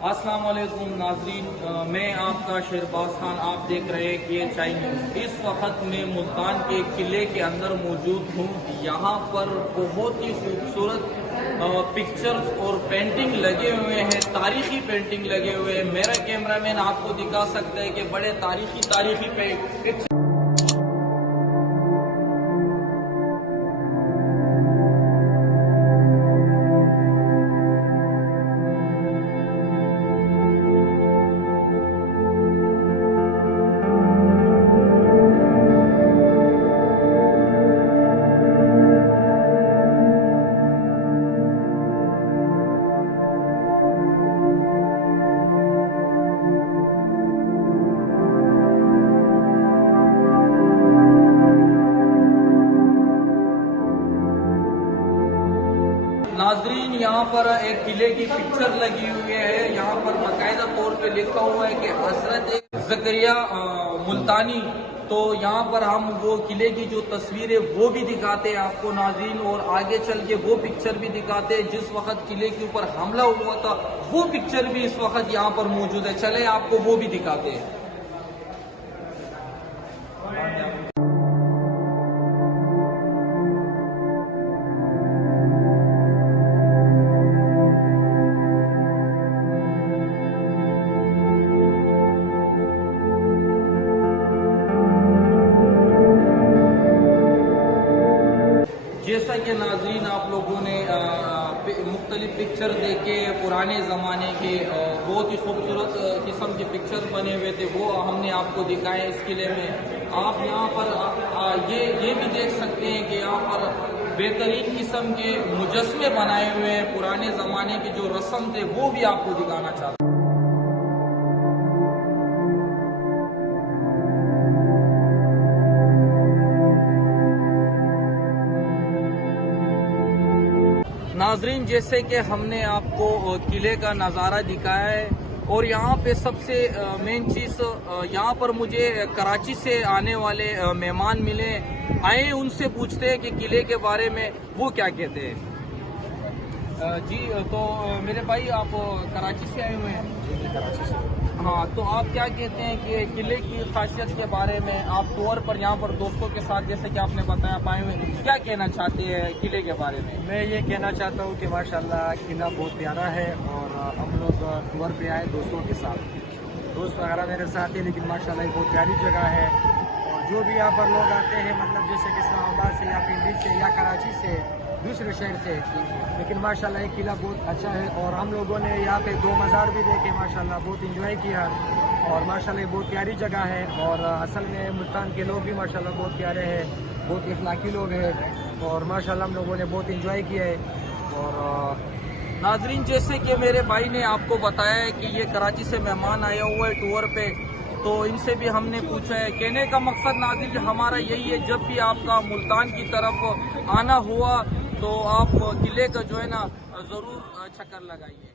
अस्सलाम वालेकुम नाजरीन, मैं आपका शहरबाज खान। आप देख रहे हैं कि चाइ न्यूज़। इस वक्त मैं मुल्तान के किले के अंदर मौजूद हूँ। यहाँ पर बहुत ही खूबसूरत पिक्चर्स और पेंटिंग लगे हुए हैं, तारीखी पेंटिंग लगे हुए हैं। मेरा कैमरामैन आपको दिखा सकता है कि बड़े तारीखी पिक्चर। नाजरीन, यहाँ पर एक किले की पिक्चर लगी हुई है। यहाँ पर बाकायदा तौर पे लिखा हुआ है कि हजरत ज़करिया मुल्तानी। तो यहाँ पर हम वो किले की जो तस्वीर है वो भी दिखाते हैं आपको नाजरीन, और आगे चल के वो पिक्चर भी दिखाते हैं जिस वक्त किले के ऊपर हमला हुआ था। वो पिक्चर भी इस वक्त यहाँ पर मौजूद है। चले आपको वो भी दिखाते हैं। जैसा कि नाज़रीन आप लोगों ने मुख्तलिफ पिक्चर देखे, पुराने ज़माने के बहुत ही खूबसूरत किस्म के पिक्चर बने हुए थे, वो हमने आपको दिखाए इस किले में। आप यहाँ पर ये भी देख सकते हैं कि यहाँ पर बेहतरीन किस्म के मुजस्मे बनाए हुए हैं। पुराने ज़माने के जो रस्म थे वो भी आपको दिखाना चाहते हैं। नाजरीन, जैसे कि हमने आपको किले का नज़ारा दिखाया है, और यहाँ पे सबसे मेन चीज़, यहाँ पर मुझे कराची से आने वाले मेहमान मिले। आए उनसे पूछते हैं कि किले के बारे में वो क्या कहते हैं। जी, तो मेरे भाई आप कराची से आए हुए हैं? जी, कराची से। हाँ, तो आप क्या कहते हैं कि किले की खासियत के बारे में? आप टूर पर यहाँ पर दोस्तों के साथ जैसे कि आपने बताया पाए हुए, क्या कहना चाहते हैं किले के बारे में? मैं ये कहना चाहता हूँ कि माशाल्लाह किला बहुत प्यारा है, और हम लोग टूर पे आए दोस्तों के साथ। दोस्त वगैरह मेरे साथ है, लेकिन माशाल्लाह ये बहुत प्यारी जगह है। और जो भी यहाँ पर लोग आते हैं, मतलब जैसे कि इस्लामाबाद से या पिंडी से या कराची से, दूसरे शहर से, लेकिन माशाल्लाह ये किला बहुत अच्छा है। और हम लोगों ने यहाँ पे 2 मज़ार भी देखे, माशाल्लाह बहुत इंजॉय किया। और माशाल्लाह ये बहुत प्यारी जगह है। और असल में मुल्तान के लोग भी माशाल्लाह बहुत प्यारे हैं, बहुत इखलाकी लोग हैं, और माशाल्लाह हम लोगों ने बहुत इंजॉय किया है। और नाजरीन, जैसे कि मेरे भाई ने आपको बताया है कि ये कराची से मेहमान आया हुआ है टूर पे, तो इनसे भी हमने पूछा है। कहने का मकसद नाज़रीन हमारा यही है, जब भी आपका मुल्तान की तरफ आना हुआ तो आप किले का जो है ना ज़रूर चक्कर लगाइए।